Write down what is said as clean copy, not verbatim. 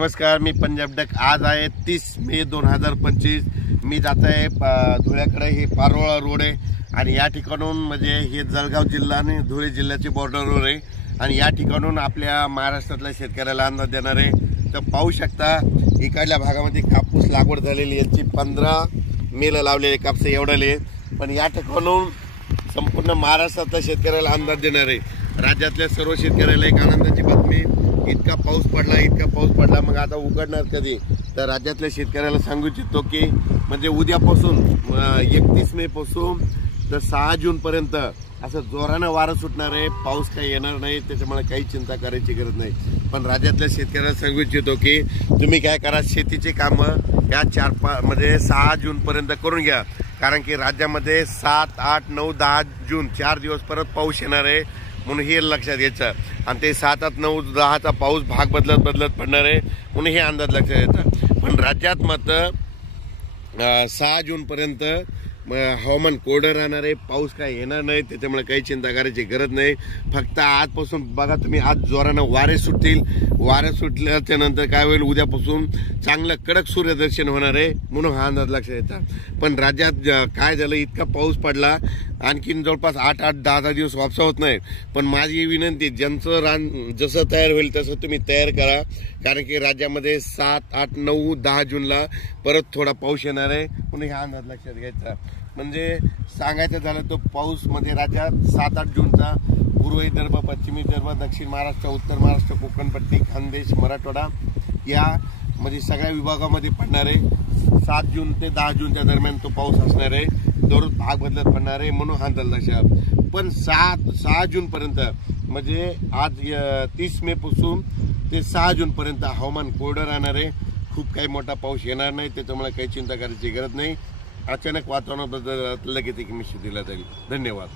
नमस्कार, मी पंजाब डक। आज आहे 30 मे 2025। मी जात आहे धुळ्याकडे। हे पारोळा रोड आहे आणि या ठिकाणून म्हणजे हे जळगाव जिल्हा आणि धुळे जिल्ह्याच्या बॉर्डरवर आहे आणि या ठिकाणून आपल्या महाराष्ट्रातल्या शेतकऱ्याला अंदाज देणार आहे। तर पाहू शकता इकडल्या भागामध्ये कापूस लागवड झालेली, यांची 15 मेला लावलेले कापूस एवढाले, पण या ठिकाणून संपूर्ण महाराष्ट्रातल्या शेतकऱ्याला अंदाज देणार आहे। राज्यातल्या सर्व शेतकऱ्याला एक आनंदाची बातमी, इतका पाऊस पडला, मग आता उघडणार कधी? तर राज्यातल्या शेतकऱ्याला सांगू इच्छितो की म्हणजे उद्यापासून 31 मे पासून तर 6 जून पर्यंत असं जोरानं वारं सुटणार आहे। पाऊस काही येणार नाही, त्याच्यामुळे काही चिंता करायची गरज नाही। पण राज्यातल्या शेतकऱ्याला सांगू इच्छितो की तुम्ही काय करा, शेतीची कामं या 4-5 म्हणजे 6 जून पर्यंत करून घ्या, कारण की राज्यामध्ये 7, 8, 9, 10 जून 4 दिवस परत पाऊस येणार आहे, म्हणून हे लक्षात घ्यायचं। आणि ते 7, 8, 9, 10चा पाऊस भाग बदलत पडणार आहे, म्हणून हे अंदाज लक्षात घ्यायचा। पण राज्यात मात्र 6 जून पर्यंत हवामान कोरडं राहणार आहे, पाऊस काय येणार नाही, त्याच्यामुळे काही चिंता करायची गरज नाही। फक्त आजपासून बघा तुम्ही, आज जोरानं वारे सुटतील, वारे सुटल्याच्या नंतर काय होईल, उद्यापासून चांगलं कडक सूर्यदर्शन होणार आहे, म्हणून हा अंदाज लक्षात येतात। पण राज्यात काय झालं, इतका पाऊस पडला, आणखीन जवळपास 8, 10 दिवस वापसा होत नाही। पण माझी विनंती, ज्यांचं रान जसं तयार होईल तसं तुम्ही तयार करा, कारण की राज्यामध्ये 7, 8, 9, 10 जूनला परत थोडा पाऊस येणार आहे, म्हणून हा अंदाज लक्षात घ्यायचा। म्हणजे सांगायचं झालं तर पाऊस मध्ये राज्यात 7, 8 जूनचा पूर्व विदर्भ, पश्चिमी विदर्भ, दक्षिण महाराष्ट्र, उत्तर महाराष्ट्र, कोकणपट्टी, खानदेश, मराठवाडा या म्हणजे सगळ्या विभागामध्ये पडणार आहे। 7 जून ते 10 जूनच्या दरम्यान तो पाऊस असणार आहे, दररोज भाग बदलत पडणार आहे, म्हणून हा अंदाज लक्षात। पण 6 जून पर्यंत म्हणजे आज 30 मे पासून ते 6 जून पर्यंत हवामान कोरडं राहणार आहे, खूप काही मोठा पाऊस येणार नाही, त्याच्यामुळे काही चिंता करायची गरज नाही। अचानक वातावरण बदल लगेच एक निश्चित दिला जाईल। धन्यवाद।